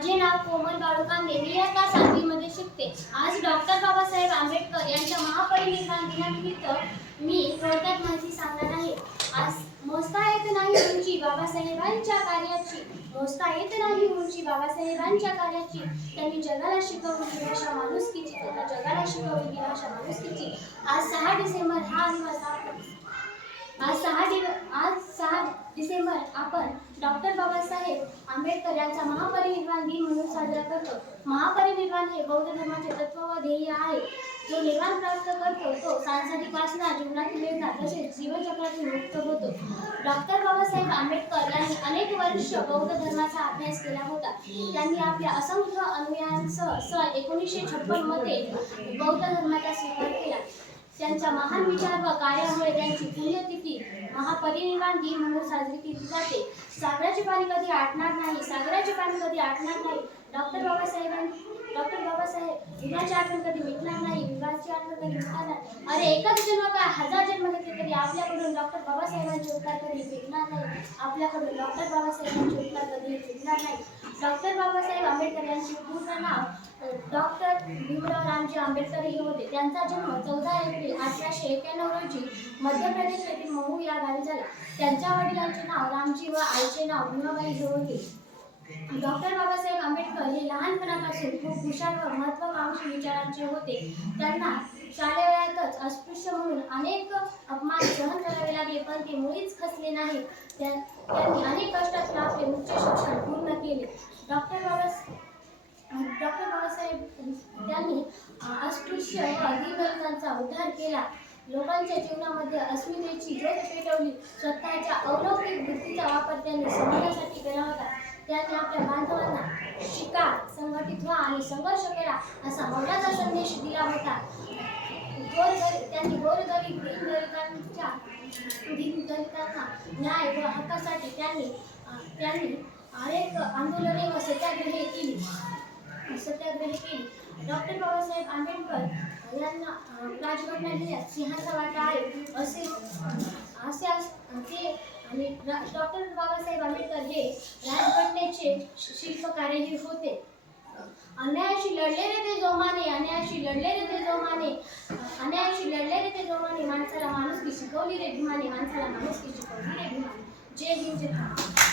माझे नाव कोमल बाळूकांदे. मी इयत्ता 7वी मध्ये शिकते. आज डॉक्टर बाबासाहेब आंबेडकर यांच्या महापरिनिर्वाण दिनानिमित्त मी थोडक्यात माहिती सांगणार आहे. आज मोजता येत नाही उंची बाबासाहेबांच्या कार्याची, मोजता येत नाही उंची बाबासाहेबांच्या कार्याची. त्यांनी जगाला शिकवली भाषा माणुसकीची, त्यांना जगाला शिकवली भाषा माणुसकीची. आज 6 डिसेंबर हा दिवस आज 6 डिसेंबर आपण डॉक्टर बाबासाहेब आंबेडकर यांचा महापरिनिर्वाण दिन म्हणून साजरा करतो. महापरिनिर्वाण हे बौद्ध धर्माचे तत्व व ध्येय आहे. जो निर्वाण प्राप्त करतो तो सांसारिक वासना, जीवनातील वेदना तसेच जीवनचक्रातून मुक्त होतो. डॉक्टर बाबासाहेब आंबेडकर यांनी अनेक वर्ष बौद्ध धर्माचा अभ्यास केला होता. त्यांनी आपल्या असंख्य अनुयायांसह सन 1956 मध्ये बौद्ध धर्माचा स्वीकार केला. त्यांच्या महान विचार व कार्यामुळे त्यांची पुण्यतिथी महापरिनिर्वाण दिन म्हणून साजरी केली जाते. सागराचे पाणी कधी आटणार नाही, सागराचे पाणी कधी आटणार नाही. डॉक्टर बाबासाहेब विवाहाची आठवण कधी मिटणार नाही, विवाहाची आठवण कधी मिटणार नाही. अरे एकच जन्म काय 1000 जन्म घेतले तरी आपल्याकडून डॉक्टर बाबासाहेबांचे उपकार कधी फेकणार नाही, आपल्याकडून डॉक्टर बाबासाहेबांचे उपकार कधी फेकणार नाही. डॉक्टर बाबासाहेब आंबेडकर यांचे पूर्ण नाव डॉक्टर भीमराव रामजी आंबेडकर हे होते. त्यांचा जन्म 14 एप्रिल 1891 रोजी मध्य प्रदेश येथील महू या गावी झाला. त्यांच्या वडिलांचे नाव रामजी व आईचे नाव भीमाबाई हे होते. डॉक्टर बाबासाहेब आंबेडकर हे लहानपणापासून खूप हुशार व महत्त्वाकांक्षी विचारांचे होते. त्यांना शाळेवयातच अस्पृश्य म्हणून अनेक अपमान सहन करावे लागले, पण ते मुळीच खचले नाहीत. त्यांनी अनेक कष्टातून आपले उच्च शिक्षण पूर्ण केले. डॉक्टर बाबासाहेब त्यांनी अस्पृश्य व दीनदलितांचा उद्धार केला. लोकांच्या जीवनामध्ये अस्मितेची ज्योत पेटवली. स्वतःच्या अलौकिक बुद्धीचा वापर त्यांनी समाजासाठी केला होता. त्यांनी आपल्या बांधवांना शिका, संघटित व्हा आणि संघर्ष करा असा मोलाचा संदेश दिला होता. त्यांनी गोरगरीब दीनदलितांना न्याय व हक्कासाठी त्यांनी अनेक आंदोलने व सत्याग्रहे केली. डॉक्टर बाबासाहेब आंबेडकर यांना राजघटना लिहिण्यात सिंहाचा वाटा आहे आणि डॉक्टर बाबासाहेब आंबेडकर हे राजघटनेचे शिल्पकारही होते. अन्यायाशी लढले रे ते जोमाने, अन्यायाशी लढले रे ते जोमाने, अन्यायाशी लढले रे ते जोमाने. माणसाला माणुसकी शिकवली रे भीमाने, माणसाला माणुसकी शिकवली रे भीमाने. जय हिंद, जय भारत.